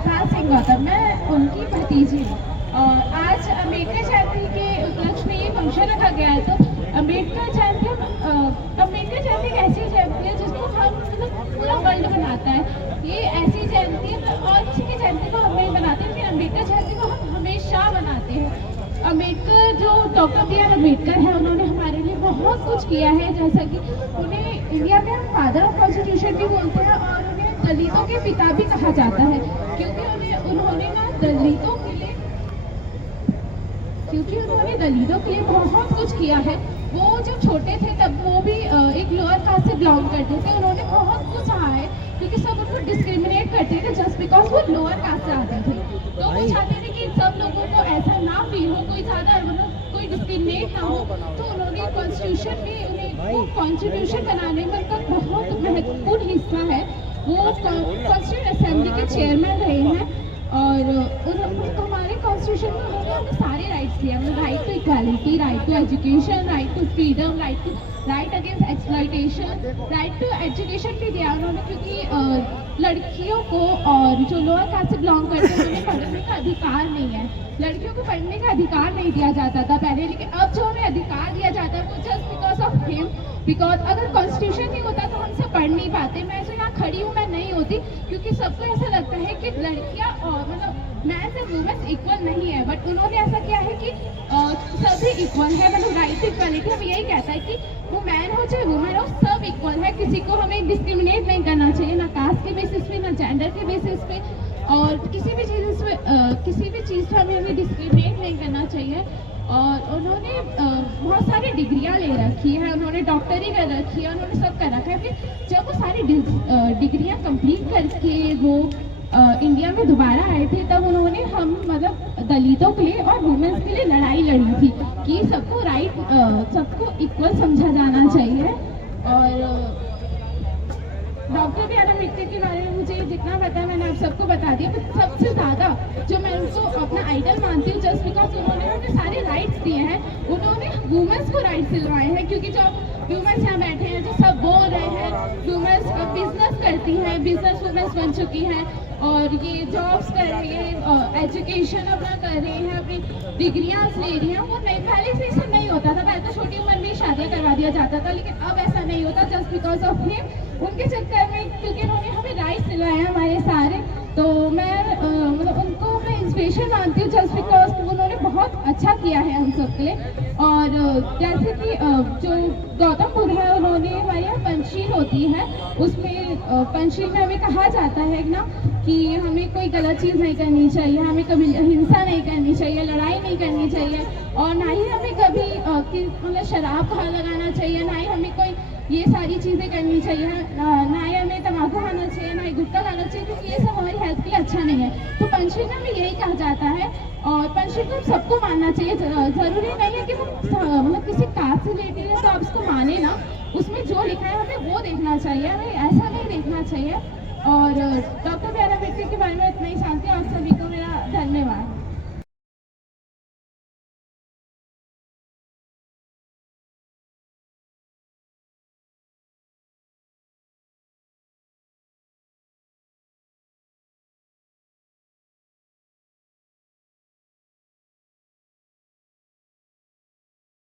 प्रकाश सिंह गौतम, मैं उनकी भतीजी हूँ। और आज अम्बेडकर जयंती के उपलक्ष्य में ये फंक्शन रखा गया है। तो अम्बेडकर जयंती एक ऐसी जयंती है जिसको हम मतलब पूरा वर्ल्ड मनाता है। ये ऐसी जयंती है और किसी की जयंती को हम नहीं बनाते, लेकिन अम्बेडकर जयंती को हम हमेशा मनाते हैं। अम्बेडकर जो डॉक्टर बी आर अम्बेडकर है, उन्होंने हमारे लिए बहुत कुछ किया है। जैसा कि उन्हें इंडिया में हम फादर ऑफ कॉन्स्टिट्यूशन भी बोलते हैं और उन्हें दलितों के पिता भी कहा जाता है, क्योंकि उन्होंने ना दलितों के लिए बहुत कुछ किया है। वो जब छोटे थे तब वो भी एक लोअर कास्ट से बिलोंग करते थे। उन्होंने बहुत कुछ सहा है, क्योंकि सब उनको डिस्क्रिमिनेट करते थे जस्ट बिकॉज वो लोअर कास्ट से आते थे। तो वो चाहते थे कि सब लोगों को ऐसा ना फील हो, कोई ज़्यादा मतलब कोई डिस्क्रिमिनेट ना हो। तो उन्होंने कॉन्स्टिट्यूशन में वो कॉन्स्टिट्यूशन बनाने में उनका बहुत महत्वपूर्ण हिस्सा है। वो कॉन्स्टिट्यूंट असेंबली के चेयरमैन रहे हैं और हमारे कॉन्स्टिट्यूशन में उन्होंने हमें सारे राइट्स दिए। हमें right to equality, right to education, right to freedom, right against exploitation, right to education भी दिया उन्होंने, क्योंकि लड़कियों को और जो लोअर कास्ट से बिलोंग करते हैं उन्हें पढ़ने का अधिकार नहीं है। लड़कियों को पढ़ने का अधिकार नहीं दिया जाता था पहले, लेकिन अब जो हमें अधिकार दिया जाता है वो just because of him. Because अगर कॉन्स्टिट्यूशन नहीं होता तो हम सब पढ़ नहीं पाते। मैं ऐसे यहाँ खड़ी हूँ, मैं नहीं होती, क्योंकि सबको ऐसा लगता है कि लड़कियाँ और मतलब मैन एंड वुमेन इक्वल नहीं है। बट उन्होंने ऐसा किया है कि सभी इक्वल है। मतलब राइट टू इक्वालिटी हमें यही कहता है कि वो मैन हो चाहे वुमेन हो, सब इक्वल है। किसी को हमें डिस्क्रिमिनेट नहीं करना चाहिए, ना कास्ट के बेसिस पे, ना जेंडर के बेसिस पे, और किसी भी चीज़ पे हमें डिस्क्रिमिनेट नहीं करना चाहिए। और उन्होंने बहुत सारी डिग्रियां ले रखी है, उन्होंने डॉक्टरी कर रखी है, उन्होंने सब कर रखा है। फिर जब वो सारी डिग्रियां कंप्लीट करके वो इंडिया में दोबारा आए थे, तब उन्होंने हम मतलब दलितों के लिए और वुमेन्स के लिए लड़ाई लड़ी थी कि सबको इक्वल समझा जाना चाहिए। और डॉक्टर बी आर अम्बेडकर के बारे में मुझे जितना पता है मैंने आप सबको बता दिया। बट सबसे ज़्यादा जो मैं उनको अपना आइडल मानती हूँ, जस्ट बिकॉज उन्होंने हमें सारे राइट्स दिए हैं। उन्होंने वुमेन्स को राइट्स दिलवाए हैं, क्योंकि जो वुमेन्स यहाँ बैठे हैं, जो सब बोल रहे हैं, वुमेन्स बिजनेस करती हैं, बिजनेस वुमेन्स बन चुकी हैं और ये जॉब्स कर रही है, एजुकेशन अपना कर रही हैं, अपनी डिग्रियाँ ले रही हैं। वो नहीं, पहले से ऐसा नहीं होता था। पहले तो छोटी उम्र में शादियाँ करवा दिया जाता था, लेकिन अब ऐसा नहीं होता जस्ट बिकॉज ऑफ हिम। उनके चक्कर में, क्योंकि उन्होंने हमें राइट्स दिलवाए हैं हमारे सारे, तो मैं मतलब उनको मैं इंस्पिरेशन मानती हूँ जस्ट बिकॉज उन्होंने बहुत अच्छा किया है हम सब के लिए। और जैसे कि जो गौतम बुद्ध है, उन्होंने हमारे यहाँ पंचशील होती है, उसमें पंचशील में हमें कहा जाता है ना कि हमें कोई गलत चीज़ नहीं करनी चाहिए, हमें कभी हिंसा नहीं करनी चाहिए, लड़ाई नहीं करनी चाहिए, और ना ही हमें कभी मतलब शराब खा लगाना चाहिए, ना ही हमें कोई ये सारी चीज़ें करनी चाहिए, ना ही हमें तम्बाकू खाना चाहिए, ना ही गुटखा खाना चाहिए, क्योंकि ये सब हमारी हेल्थ के लिए अच्छा नहीं है। तो पंचशील में हमें यही कहा जाता है और पंचशील को सबको मानना चाहिए। ज़रूरी नहीं है कि वो मतलब किसी कास्ट से रिलेटेड है तो आप उसको माने ना, उसमें जो लिखा है हमें वो देखना चाहिए, हमें ऐसा नहीं देखना चाहिए। और डॉक्टर बी आर अम्बेडकर के बारे में इतना ही जानती हूँ। आप सभी को मेरा धन्यवाद।